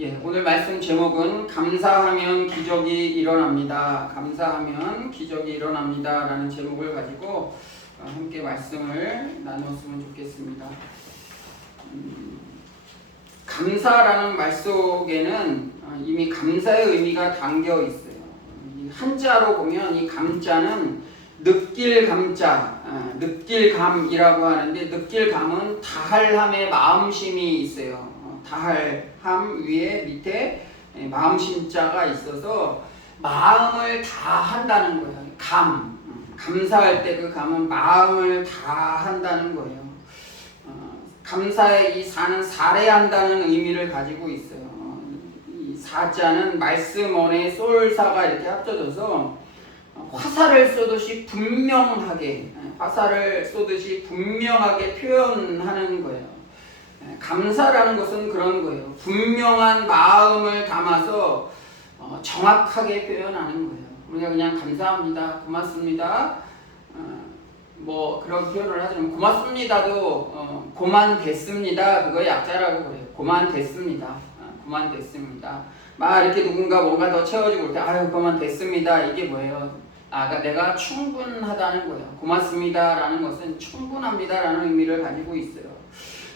오늘 말씀 제목은 감사하면 기적이 일어납니다. 감사하면 기적이 일어납니다. 라는 제목을 가지고 함께 말씀을 나눴으면 좋겠습니다. 감사라는 말 속에는 이미 감사의 의미가 담겨 있어요. 한자로 보면 이 감자는 느낄 감자, 느낄감이라고 하는데 느낄감은 다할함의 마음심이 있어요. 다할함 위에 밑에 마음심자가 있어서 마음을 다 한다는 거예요. 감사할 때 그 감은 마음을 다 한다는 거예요. 감사의 이 사는 살해한다는 의미를 가지고 있어요. 이 사자는 말씀원의 쏠사가 이렇게 합쳐져서 화살을 쏘듯이 분명하게 표현하는 거예요. 감사라는 것은 그런 거예요. 분명한 마음을 담아서 정확하게 표현하는 거예요. 우리가 그냥 감사합니다, 고맙습니다, 뭐 그런 표현을 하지만 고맙습니다도 고만됐습니다, 그거 약자라고 그래요. 고만됐습니다. 막 이렇게 누군가 뭔가 더 채워주고 그럴 때 아유 고만됐습니다, 이게 뭐예요? 내가 충분하다는 거예요. 고맙습니다라는 것은 충분합니다라는 의미를 가지고 있어요.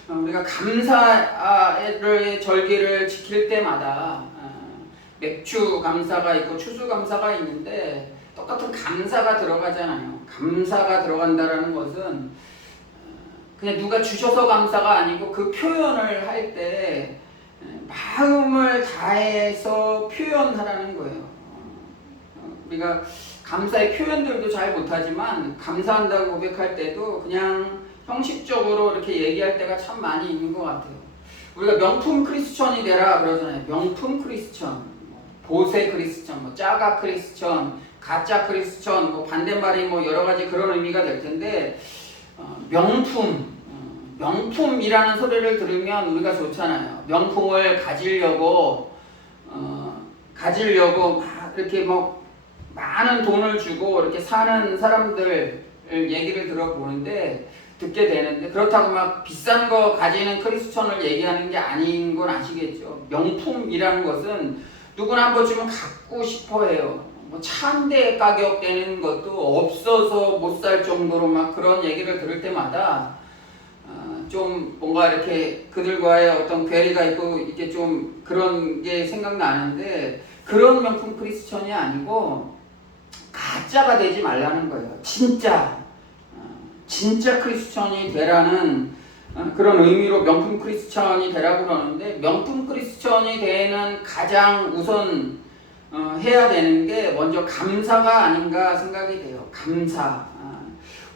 우리가 감사의 절기를 지킬 때마다 맥추 감사가 있고 추수 감사가 있는데 똑같은 감사가 들어가잖아요. 감사가 들어간다라는 것은 그냥 누가 주셔서 감사가 아니고 그 표현을 할 때 마음을 다해서 표현하라는 거예요. 우리가 감사의 표현들도 잘 못하지만 감사한다고 고백할 때도 그냥 형식적으로 이렇게 얘기할 때가 참 많이 있는 것 같아요. 우리가 명품 크리스천이 되라 그러잖아요. 명품 크리스천, 보세 크리스천, 짜가 크리스천, 가짜 크리스천, 반대말이 여러 가지 그런 의미가 될 텐데 명품이라는 소리를 들으면 우리가 좋잖아요. 명품을 가지려고 막 이렇게 많은 돈을 주고 이렇게 사는 사람들 얘기를 들어보는데 듣게 되는데 그렇다고 막 비싼 거 가지는 크리스천을 얘기하는 게 아닌 건 아시겠죠. 명품이라는 것은 누구나 한 번쯤은 갖고 싶어 해요. 차 한 대 가격 되는 것도 없어서 못 살 정도로 막 그런 얘기를 들을 때마다 좀 뭔가 이렇게 그들과의 어떤 괴리가 있고 이게 좀 그런 게 생각나는데 그런 명품 크리스천이 아니고 가짜가 되지 말라는 거예요. 진짜 크리스천이 되라는 그런 의미로 명품 크리스천이 되라고 그러는데 명품 크리스천이 되는 가장 우선 해야 되는 게 먼저 감사가 아닌가 생각이 돼요. 감사.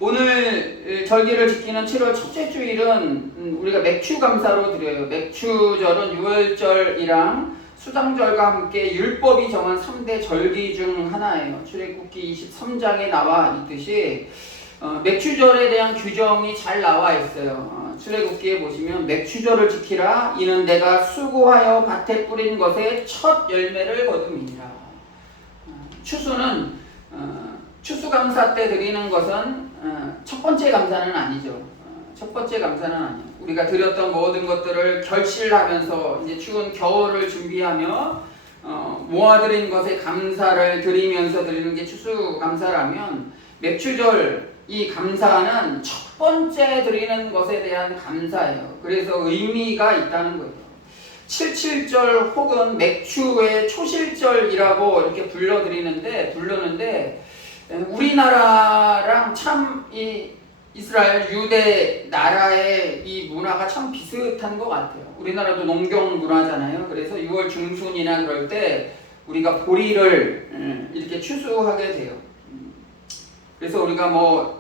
오늘 절기를 지키는 7월 첫째 주일은 우리가 맥추 감사로 드려요. 맥추절은 유월절이랑 수장절과 함께 율법이 정한 3대 절기 중 하나예요. 출애굽기 23장에 나와 있듯이 맥추절에 대한 규정이 잘 나와 있어요. 출애굽기에 보시면 맥추절을 지키라. 이는 내가 수고하여 밭에 뿌린 것의 첫 열매를 거둠이니라. 추수는 추수감사 때 드리는 것은 첫 번째 감사는 아니죠. 우리가 드렸던 모든 것들을 결실하면서 이제 추운 겨울을 준비하며 모아드린 것에 감사를 드리면서 드리는 게 추수감사라면 맥추절 이 감사는 첫 번째 드리는 것에 대한 감사예요. 그래서 의미가 있다는 거예요. 77절 혹은 맥추의 초실절이라고 이렇게 부르는데 우리나라랑 참 이 이스라엘 유대 나라의 이 문화가 참 비슷한 것 같아요. 우리나라도 농경 문화잖아요. 그래서 6월 중순이나 그럴 때 우리가 보리를 이렇게 추수하게 돼요. 그래서 우리가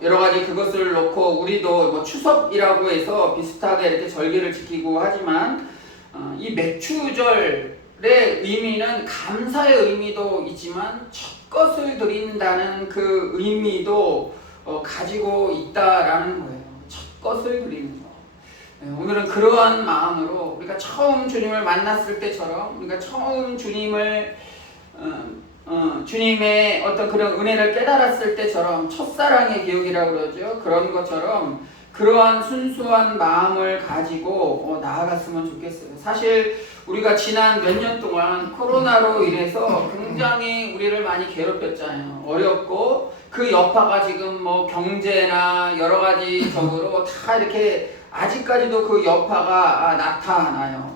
여러 가지 그것을 놓고 우리도 추석이라고 해서 비슷하게 이렇게 절기를 지키고 하지만 이 맥추절의 의미는 감사의 의미도 있지만 첫 것을 드린다는 그 의미도 가지고 있다라는 거예요. 첫 것을 드리는 거. 오늘은 그러한 마음으로 우리가 처음 주님을 만났을 때처럼 우리가 처음 주님의 어떤 그런 은혜를 깨달았을 때처럼 첫사랑의 기억이라고 그러죠. 그런 것처럼 그러한 순수한 마음을 가지고 나아갔으면 좋겠어요. 사실 우리가 지난 몇 년 동안 코로나로 인해서 굉장히 우리를 많이 괴롭혔잖아요. 어렵고 그 여파가 지금 뭐 경제나 여러 가지 적으로 다 이렇게 아직까지도 그 여파가 나타나요.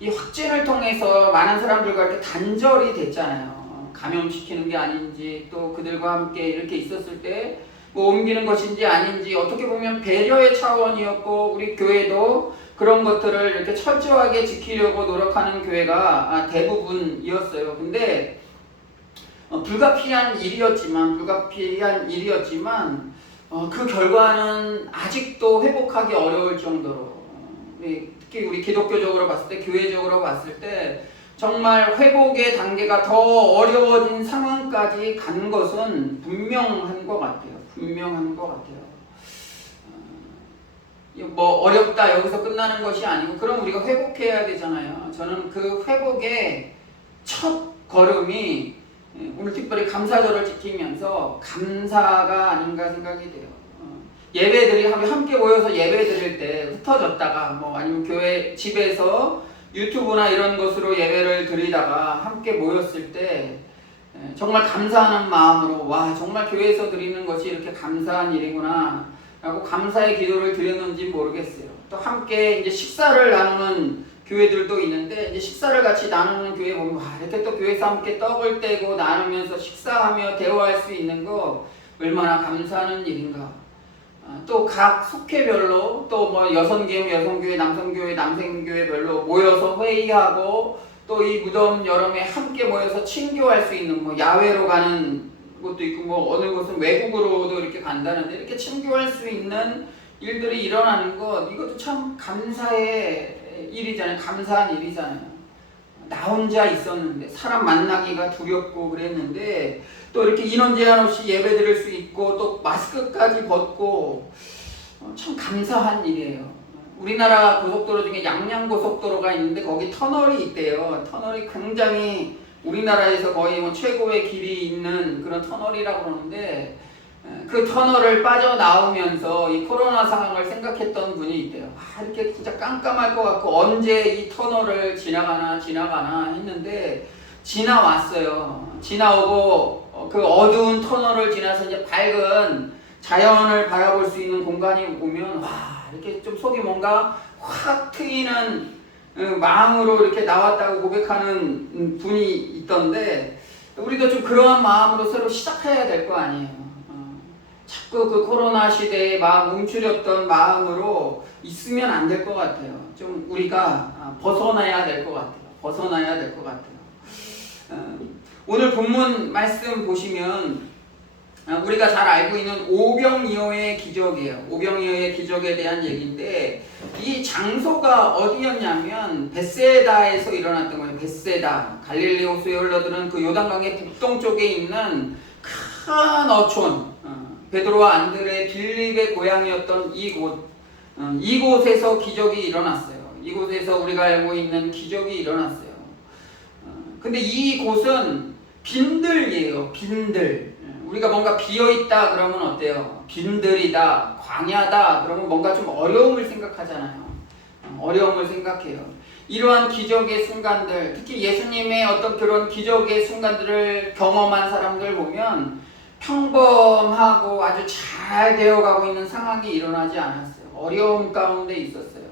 이 확진을 통해서 많은 사람들과 이렇게 단절이 됐잖아요. 감염시키는 게 아닌지 또 그들과 함께 이렇게 있었을 때 뭐 옮기는 것인지 아닌지 어떻게 보면 배려의 차원이었고 우리 교회도 그런 것들을 이렇게 철저하게 지키려고 노력하는 교회가 대부분이었어요. 근데 불가피한 일이었지만 그 결과는 아직도 회복하기 어려울 정도로 특히 우리 기독교적으로 봤을 때 교회적으로 봤을 때 정말 회복의 단계가 더 어려워진 상황까지 간 것은 분명한 것 같아요. 뭐 어렵다 여기서 끝나는 것이 아니고 그럼 우리가 회복해야 되잖아요. 저는 그 회복의 첫 걸음이 오늘 특별히 감사절을 지키면서 감사가 아닌가 생각이 돼요. 예배들이 함께 모여서 예배 드릴 때 흩어졌다가 뭐 아니면 교회 집에서 유튜브나 이런 것으로 예배를 드리다가 함께 모였을 때 정말 감사하는 마음으로 와 정말 교회에서 드리는 것이 이렇게 감사한 일이구나 라고 감사의 기도를 드렸는지 모르겠어요. 또 함께 이제 식사를 나누는 교회들도 있는데 이제 식사를 같이 나누는 교회 보면 와 이렇게 또 교회에서 함께 떡을 떼고 나누면서 식사하며 대화할 수 있는 거 얼마나 감사하는 일인가. 또 각 속회별로 또 뭐 여성교회 여성교회 남성교회 남성교회별로 모여서 회의하고 또 이 무더운 여름에 함께 모여서 친교할 수 있는 뭐 야외로 가는 곳도 있고 뭐 어느 곳은 외국으로도 이렇게 간다는데 이렇게 친교할 수 있는 일들이 일어나는 것 이것도 참 감사의 일이잖아요. 감사한 일이잖아요. 나 혼자 있었는데 사람 만나기가 두렵고 그랬는데 또 이렇게 인원 제한 없이 예배 드릴 수 있고 또 마스크까지 벗고 참 감사한 일이에요. 우리나라 고속도로 중에 양양고속도로가 있는데 거기 터널이 있대요. 터널이 굉장히 우리나라에서 거의 뭐 최고의 길이 있는 그런 터널이라고 그러는데 그 터널을 빠져나오면서 이 코로나 상황을 생각했던 분이 있대요. 이렇게 진짜 깜깜할 것 같고 언제 이 터널을 지나가나 했는데 지나왔어요. 지나오고 그 어두운 터널을 지나서 이제 밝은 자연을 바라볼 수 있는 공간이 오면 와 이렇게 좀 속이 뭔가 확 트이는 마음으로 이렇게 나왔다고 고백하는 분이 있던데 우리도 좀 그러한 마음으로 새로 시작해야 될 거 아니에요. 자꾸 그 코로나 시대에 막 움츠렸던 마음으로 있으면 안 될 것 같아요. 좀 우리가 벗어나야 될 것 같아요. 오늘 본문 말씀 보시면 우리가 잘 알고 있는 오병이어의 기적이에요. 오병이어의 기적에 대한 얘기인데 이 장소가 어디였냐면 벳세다에서 일어났던 거예요. 벳세다. 갈릴리 호수에 흘러드는 그 요단강의 북동쪽에 있는 큰 어촌 베드로와 안드레 빌립의 고향이었던 이곳에서 기적이 일어났어요. 이곳에서 우리가 알고 있는 기적이 일어났어요. 근데 이곳은 빈들이에요. 빈들. 우리가 뭔가 비어있다 그러면 어때요? 빈들이다, 광야다 그러면 뭔가 좀 어려움을 생각하잖아요. 어려움을 생각해요. 이러한 기적의 순간들, 특히 예수님의 어떤 그런 기적의 순간들을 경험한 사람들 보면 평범하고 아주 잘 되어가고 있는 상황이 일어나지 않았어요. 어려움 가운데 있었어요.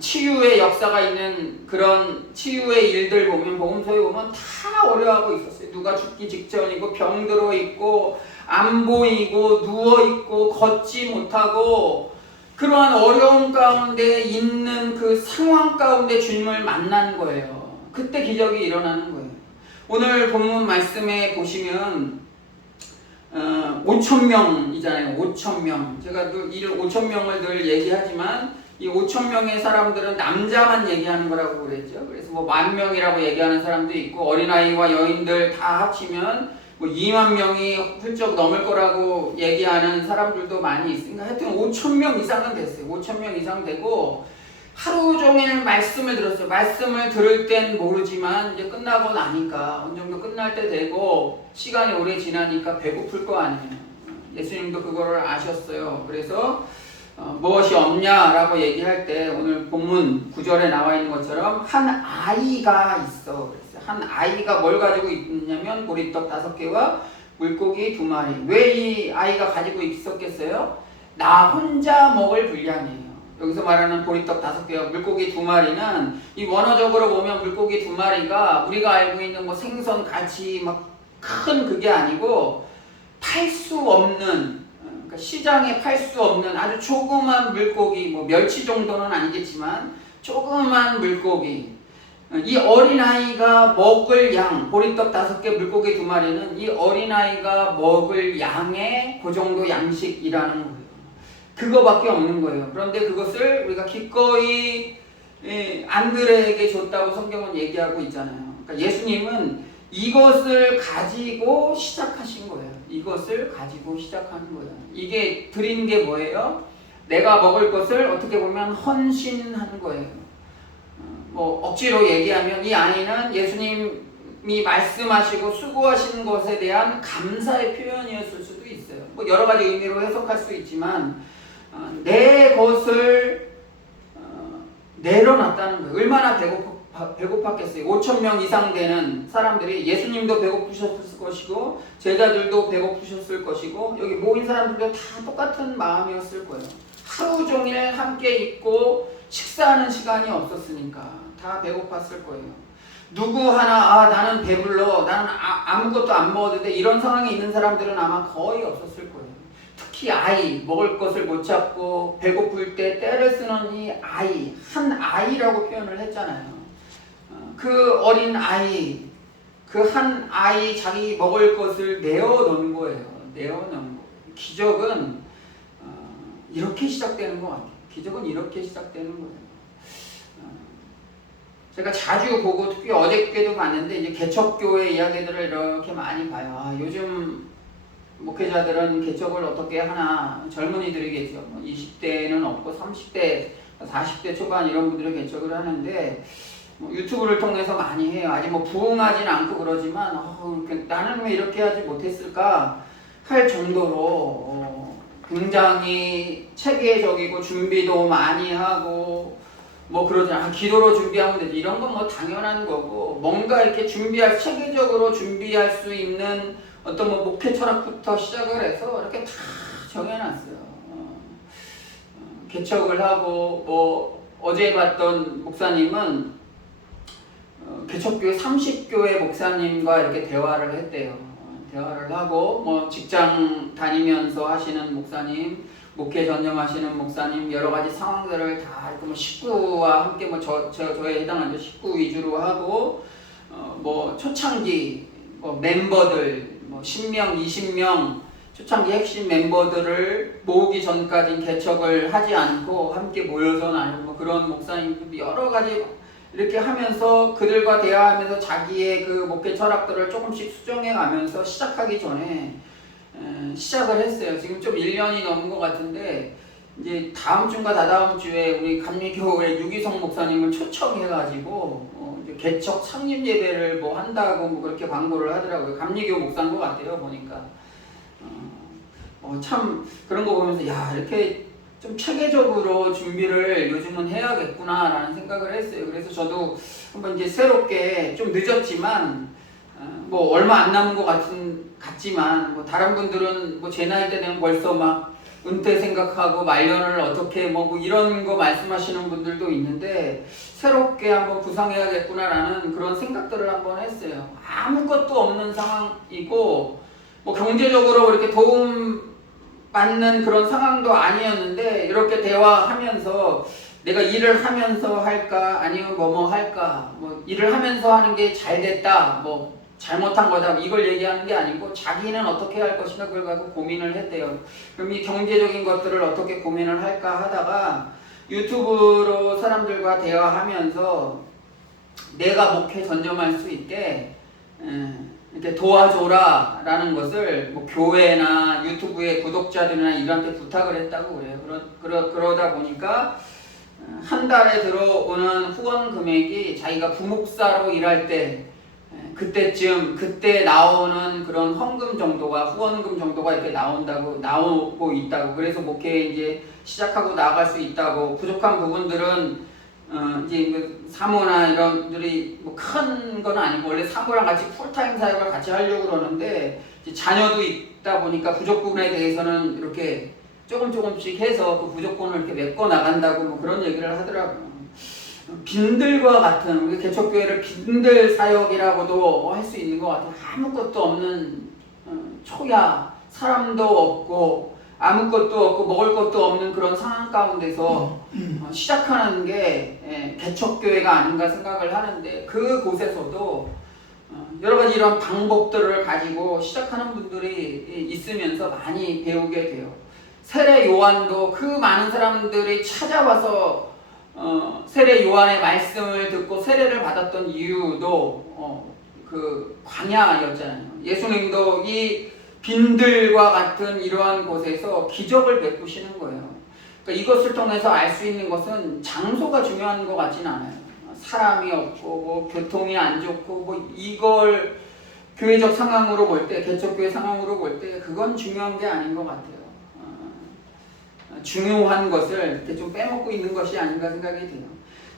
치유의 역사가 있는 그런 치유의 일들 보면 복음서에 보면 다 어려워하고 있었어요. 누가 죽기 직전이고 병들어 있고 안 보이고 누워 있고 걷지 못하고 그러한 어려움 가운데 있는 그 상황 가운데 주님을 만난 거예요. 그때 기적이 일어나는 거예요. 오늘 본문 말씀에 보시면 5,000명이잖아요. 5,000명. 제가 늘 5,000명을 늘 얘기하지만 이 5,000명의 사람들은 남자만 얘기하는 거라고 그랬죠. 그래서 뭐 10,000명이라고 얘기하는 사람도 있고 어린아이와 여인들 다 합치면 뭐 20,000명이 훌쩍 넘을 거라고 얘기하는 사람들도 많이 있으니까 하여튼 5,000명 이상은 됐어요. 5,000명 이상 되고 하루 종일 말씀을 들었어요. 말씀을 들을 땐 모르지만 이제 끝나고 나니까 어느 정도 끝날 때 되고 시간이 오래 지나니까 배고플 거 아니에요. 예수님도 그거를 아셨어요. 그래서 무엇이 없냐라고 얘기할 때 오늘 본문 9절에 나와 있는 것처럼 한 아이가 있어. 한 아이가 뭘 가지고 있냐면 보리떡 5개와 물고기 2마리. 왜 이 아이가 가지고 있었겠어요? 나 혼자 먹을 분량이에요. 여기서 말하는 보리떡 5개와 물고기 2마리는 이 원어적으로 보면 물고기 2마리가 우리가 알고 있는 뭐 생선, 가치 막 큰 그게 아니고 팔 수 없는, 그러니까 시장에 팔 수 없는 아주 조그만 물고기, 뭐 멸치 정도는 아니겠지만 조그만 물고기. 이 어린아이가 먹을 양, 보리떡 5개, 물고기 2마리는 이 어린아이가 먹을 양의 그 정도 양식이라는 거예요. 그거밖에 없는 거예요. 그런데 그것을 우리가 기꺼이 안드레에게 줬다고 성경은 얘기하고 있잖아요. 그러니까 예수님은 이것을 가지고 시작하신 거예요. 이것을 가지고 시작하는 거예요. 이게 드린 게 뭐예요? 내가 먹을 것을 어떻게 보면 헌신하는 거예요. 뭐 억지로 얘기하면 이 아이는 예수님이 말씀하시고 수고하신 것에 대한 감사의 표현이었을 수도 있어요. 뭐 여러 가지 의미로 해석할 수 있지만 내 것을 내려놨다는 거예요. 얼마나 배고팠겠어요. 5,000명 이상 되는 사람들이, 예수님도 배고프셨을 것이고 제자들도 배고프셨을 것이고 여기 모인 사람들도 다 똑같은 마음이었을 거예요. 하루 종일 함께 있고 식사하는 시간이 없었으니까 다 배고팠을 거예요. 누구 하나 나는 배불러, 나는 아무것도 안 먹어도 돼, 이런 상황에 있는 사람들은 아마 거의 없었을 거예요. 특히 아이, 먹을 것을 못 찾고 배고플 때 떼를 쓰는 이 아이, 한 아이라고 표현을 했잖아요. 그 어린 아이, 그 한 아이 자기 먹을 것을 내어놓은 거예요. 내어놓은 거예요. 기적은 이렇게 시작되는 것 같아요. 기적은 이렇게 시작되는 거예요. 제가 자주 보고 특히 어저께도 봤는데 이제 개척교회 이야기들을 이렇게 많이 봐요. 요즘 목회자들은 개척을 어떻게 하나, 젊은이들이겠죠. 20대는 없고 30대, 40대 초반 이런 분들이 개척을 하는데 유튜브를 통해서 많이 해요. 아직 뭐 부흥하진 않고 그러지만 나는 왜 이렇게 하지 못했을까 할 정도로 굉장히 체계적이고 준비도 많이 하고 뭐 그러잖아. 기도로 준비하면 되지. 이런 건 뭐 당연한 거고, 뭔가 이렇게 체계적으로 준비할 수 있는 어떤 뭐 목회 철학부터 시작을 해서 이렇게 다 정해놨어요. 개척을 하고, 뭐 어제 봤던 목사님은 개척교회 30교회 목사님과 이렇게 대화를 했대요. 대화를 하고 뭐 직장 다니면서 하시는 목사님, 목회 전념하시는 목사님, 여러 가지 상황들을 다 이렇게 뭐 식구와 함께 뭐 저에 해당하는 식구 위주로 하고 뭐 초창기 뭐 멤버들 뭐 10명, 20명 초창기 핵심 멤버들을 모으기 전까지 개척을 하지 않고 함께 모여서 나누고 뭐 그런 목사님들도 여러 가지 이렇게 하면서 그들과 대화하면서 자기의 그 목회 철학들을 조금씩 수정해 가면서 시작하기 전에 시작을 했어요. 지금 좀 1년이 넘은 것 같은데 이제 다음 주인가 다다음 주에 우리 감리교회 유기성 목사님을 초청해가지고 이제 개척 창립 예배를 뭐 한다고 뭐 그렇게 광고를 하더라고요. 감리교 목사인 것 같아요 보니까. 참 그런 거 보면서 야, 이렇게 좀 체계적으로 준비를 요즘은 해야겠구나라는 생각을 했어요. 그래서 저도 한번 이제 새롭게 좀 늦었지만 뭐 얼마 안 남은 것 같지만 뭐 다른 분들은 뭐 제 나이 때 되면 벌써 막 은퇴 생각하고 말년을 어떻게 뭐 이런 거 말씀하시는 분들도 있는데 새롭게 한번 구상해야겠구나라는 그런 생각들을 한번 했어요. 아무것도 없는 상황이고 뭐 경제적으로 이렇게 도움 받는 그런 상황도 아니었는데 이렇게 대화하면서 내가 일을 하면서 할까 아니면 뭐뭐 할까, 뭐 일을 하면서 하는 게 잘 됐다, 뭐 잘못한 거다, 이걸 얘기하는 게 아니고 자기는 어떻게 할 것인가 그걸 가지고 고민을 했대요. 그럼 이 경제적인 것들을 어떻게 고민을 할까 하다가 유튜브로 사람들과 대화하면서 내가 목회 전념할 수 있게 이렇게 도와줘라 라는 것을 뭐 교회나 유튜브의 구독자들이나 이들한테 부탁을 했다고 그래요. 그러다 보니까 한 달에 들어오는 후원 금액이 자기가 부목사로 일할 때 그때 나오는 그런 헌금 정도가 후원금 정도가 이렇게 나오고 있다고. 그래서 목회 이제 시작하고 나아갈 수 있다고. 부족한 부분들은 이제 그 사모나 이런 들이 뭐 큰 건 아니고 원래 사모랑 같이 풀타임 사역을 같이 하려고 그러는데 이제 자녀도 있다 보니까 부족 부분에 대해서는 이렇게 조금씩 해서 그 부족분을 이렇게 메꿔 나간다고 뭐 그런 얘기를 하더라고요. 빈들과 같은 우리 개척교회를 빈들 사역이라고도 할 수 있는 것 같아요. 아무것도 없는 초야 사람도 없고 아무것도 없고 먹을 것도 없는 그런 상황 가운데서 시작하는 게 개척교회가 아닌가 생각을 하는데 그곳에서도 여러 가지 이런 방법들을 가지고 시작하는 분들이 있으면서 많이 배우게 돼요. 세례 요한도 그 많은 사람들이 찾아와서 세례 요한의 말씀을 듣고 세례를 받았던 이유도 그 광야였잖아요. 예수님도 이 빈들과 같은 이러한 곳에서 기적을 베푸시는 거예요. 그러니까 이것을 통해서 알 수 있는 것은 장소가 중요한 것 같지는 않아요. 사람이 없고 뭐 교통이 안 좋고 뭐 이걸 교회적 상황으로 볼 때, 개척교회 상황으로 볼 때 그건 중요한 게 아닌 것 같아요. 중요한 것을 이렇게 좀 빼먹고 있는 것이 아닌가 생각이 돼요.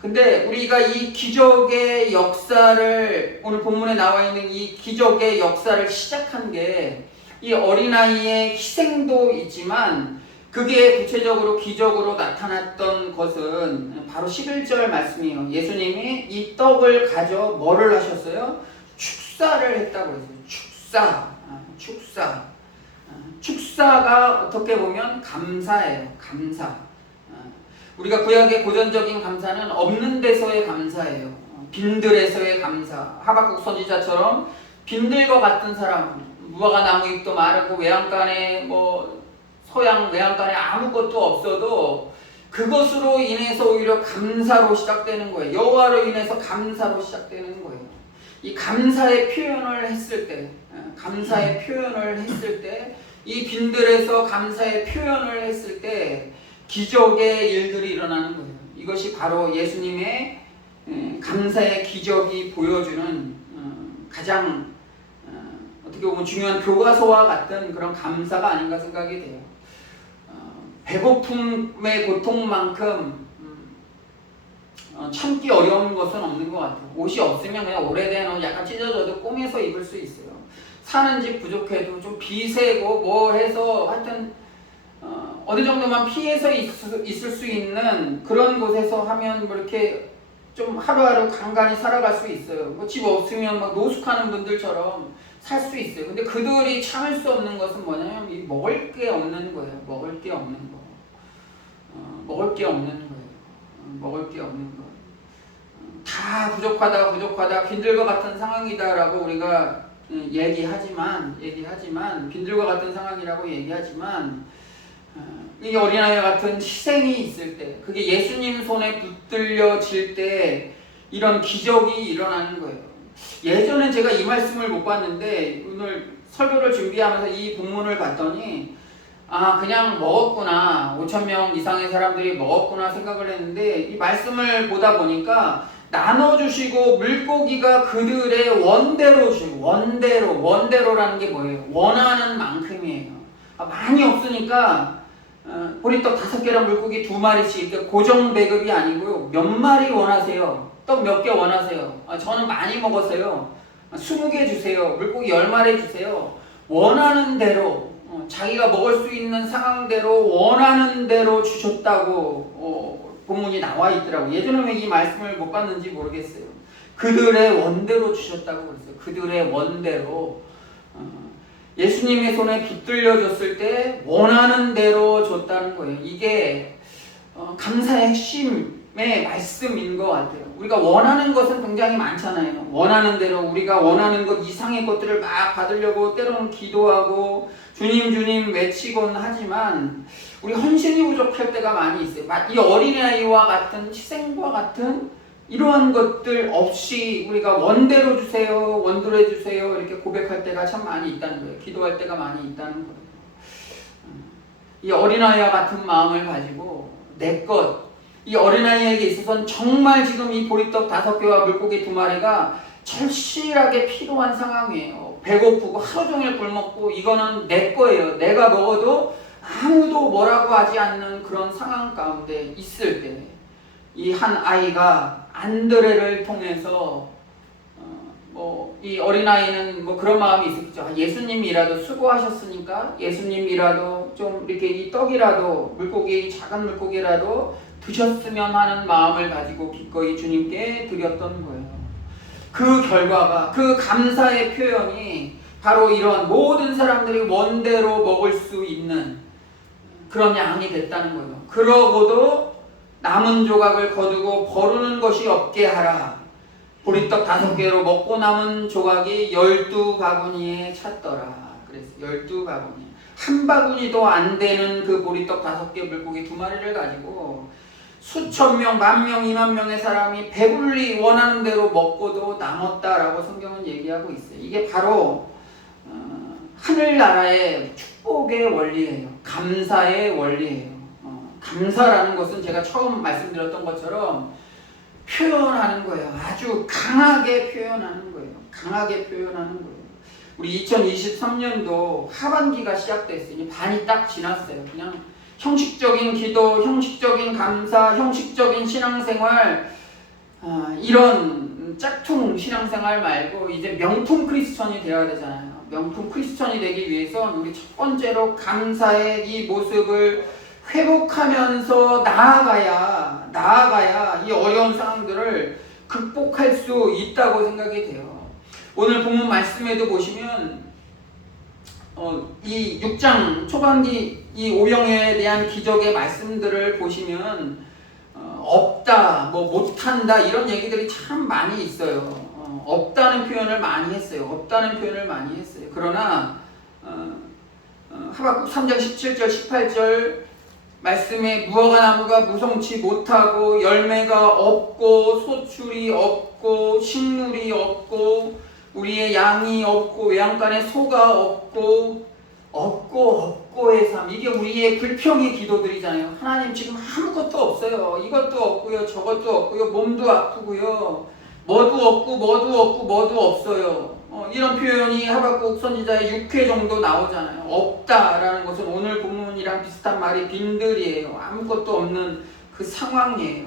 근데 우리가 이 기적의 역사를 오늘 본문에 나와 있는 이 기적의 역사를 시작한 게 이 어린아이의 희생도 있지만 그게 구체적으로 기적으로 나타났던 것은 바로 11절 말씀이에요. 예수님이 이 떡을 가져 뭐를 하셨어요? 축사를 했다고 했어요. 축사가 어떻게 보면 감사예요. 감사. 우리가 구약의 고전적인 감사는 없는 데서의 감사예요. 빈들에서의 감사. 하박국 선지자처럼 빈들과 같은 사람, 무화과 나무 잎도 마르고 외양간에 뭐 소양 외양간에 아무것도 없어도 그것으로 인해서 오히려 감사로 시작되는 거예요. 여호와로 인해서 감사로 시작되는 거예요. 이 감사의 표현을 했을 때 이 빈들에서 감사의 표현을 했을 때 기적의 일들이 일어나는 거예요. 이것이 바로 예수님의 감사의 기적이 보여주는 가장 어떻게 보면 중요한 교과서와 같은 그런 감사가 아닌가 생각이 돼요. 배고픔의 고통만큼 참기 어려운 것은 없는 것 같아요. 옷이 없으면 그냥 오래된 옷 약간 찢어져도 꾸며서 입을 수 있어요. 사는 집 부족해도 좀 비세고 뭐 해서 하여튼 어느 정도만 피해서 있을 수 있는 그런 곳에서 하면 뭐 이렇게 좀 하루하루 간간히 살아갈 수 있어요. 뭐 집 없으면 막 노숙하는 분들처럼 살 수 있어요. 근데 그들이 참을 수 없는 것은 뭐냐면 이 먹을 게 없는 거예요. 먹을 게 없는 거. 다 부족하다 빈들과 같은 상황이다라고 우리가 얘기하지만 빈들과 같은 상황이라고 얘기하지만 이 어린아이와 같은 희생이 있을 때 그게 예수님 손에 붙들려질 때 이런 기적이 일어나는 거예요. 예전엔 제가 이 말씀을 못 봤는데 오늘 설교를 준비하면서 이 본문을 봤더니 그냥 먹었구나 5,000명 이상의 사람들이 먹었구나 생각을 했는데 이 말씀을 보다 보니까 나눠주시고 물고기가 그들의 원대로 주시고 원대로라는 게 뭐예요? 원하는 만큼이에요. 많이 없으니까 보리떡 5개랑 물고기 2마리씩 이렇게 고정 배급이 아니고요. 몇 마리 원하세요? 떡 몇 개 원하세요? 저는 많이 먹었어요. 20개 주세요. 물고기 10마리 주세요. 원하는 대로 자기가 먹을 수 있는 상황대로 원하는 대로 주셨다고 본문이 나와 있더라고요. 예전에 왜 이 말씀을 못 봤는지 모르겠어요. 그들의 원대로 주셨다고 그랬어요. 그들의 원대로 예수님의 손에 붙들려줬을 때 원하는 대로 줬다는 거예요. 이게 감사의 핵심의 말씀인 것 같아요. 우리가 원하는 것은 굉장히 많잖아요. 원하는 대로 우리가 원하는 것 이상의 것들을 막 받으려고 때로는 기도하고 주님 외치곤 하지만 우리 헌신이 부족할 때가 많이 있어요. 이 어린아이와 같은 희생과 같은 이러한 것들 없이 우리가 원대로 주세요, 원대로 해주세요 이렇게 고백할 때가 참 많이 있다는 거예요. 기도할 때가 많이 있다는 거예요. 이 어린아이와 같은 마음을 가지고 내 것, 이 어린아이에게 있어서는 정말 지금 이 보리떡 5개와 물고기 2마리가 절실하게 필요한 상황이에요. 배고프고 하루 종일 굶었고 이거는 내 거예요. 내가 먹어도 아무도 뭐라고 하지 않는 그런 상황 가운데 있을 때 이 한 아이가 안드레를 통해서 이 어린아이는 뭐 그런 마음이 있었죠. 예수님이라도 수고하셨으니까 예수님이라도 좀 이렇게 이 떡이라도 물고기 작은 물고기라도 드셨으면 하는 마음을 가지고 기꺼이 주님께 드렸던 거예요. 그 결과가 그 감사의 표현이 바로 이런 모든 사람들이 원대로 먹을 수 있는 그런 양이 됐다는 거예요. 그러고도 남은 조각을 거두고 버리는 것이 없게 하라. 보리떡 5개로 먹고 남은 조각이 12바구니에 찼더라. 그래서 12바구니. 한 바구니도 안 되는 그 보리떡 5개 물고기 2마리를 가지고 수천 명, 10,000명, 20,000명의 사람이 배불리 원하는 대로 먹고도 남았다라고 성경은 얘기하고 있어요. 이게 바로 하늘나라의 축복의 원리예요. 감사의 원리예요. 감사라는 것은 제가 처음 말씀드렸던 것처럼 표현하는 거예요. 아주 강하게 표현하는 거예요. 강하게 표현하는 거예요. 우리 2023년도 하반기가 시작됐어요. 이제 반이 딱 지났어요. 그냥 형식적인 기도, 형식적인 감사, 형식적인 신앙생활, 이런 짝퉁 신앙생활 말고 이제 명품 크리스천이 되어야 되잖아요. 명품 크리스천이 되기 위해서 우리 첫 번째로 감사의 이 모습을 회복하면서 나아가야 이 어려운 상황들을 극복할 수 있다고 생각이 돼요. 오늘 본문 말씀에도 보시면 이 6장 초반기 이 오병에 대한 기적의 말씀들을 보시면 없다, 뭐 못한다 이런 얘기들이 참 많이 있어요. 없다는 표현을 많이 했어요. 없다는 표현을 많이 했어요. 그러나 하박국 3장 17절 18절 말씀에 무화과 나무가 무성치 못하고 열매가 없고 소출이 없고 식물이 없고 우리의 양이 없고 외양간에 소가 없고의 삶. 이게 우리의 불평의 기도들이잖아요. 하나님 지금 아무것도 없어요. 이것도 없고요. 저것도 없고요. 몸도 아프고요. 뭐도 없어요. 이런 표현이 하박국 선지자의 6회 정도 나오잖아요. 없다라는 것은 오늘 본문이랑 비슷한 말이 빈들이에요. 아무것도 없는 그 상황이에요.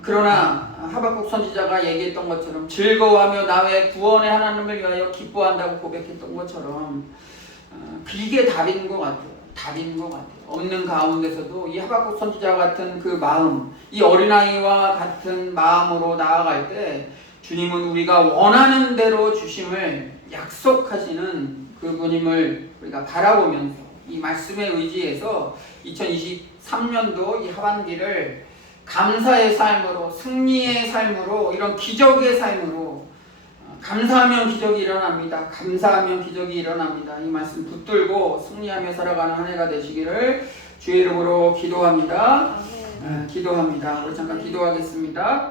그러나 하박국 선지자가 얘기했던 것처럼 즐거워하며 나의 구원의 하나님을 위하여 기뻐한다고 고백했던 것처럼 이게 답인 것 같아요. 답인 것 같아요. 없는 가운데서도 이 하박국 선지자 같은 그 마음, 이 어린아이와 같은 마음으로 나아갈 때 주님은 우리가 원하는 대로 주심을 약속하시는 그분임을 우리가 바라보면서 이 말씀에 의지해서 2023년도 이 하반기를 감사의 삶으로, 승리의 삶으로, 이런 기적의 삶으로, 감사하면 기적이 일어납니다. 감사하면 기적이 일어납니다. 이 말씀 붙들고 승리하며 살아가는 한 해가 되시기를 주의 이름으로 기도합니다. 기도합니다. 우리 잠깐 기도하겠습니다.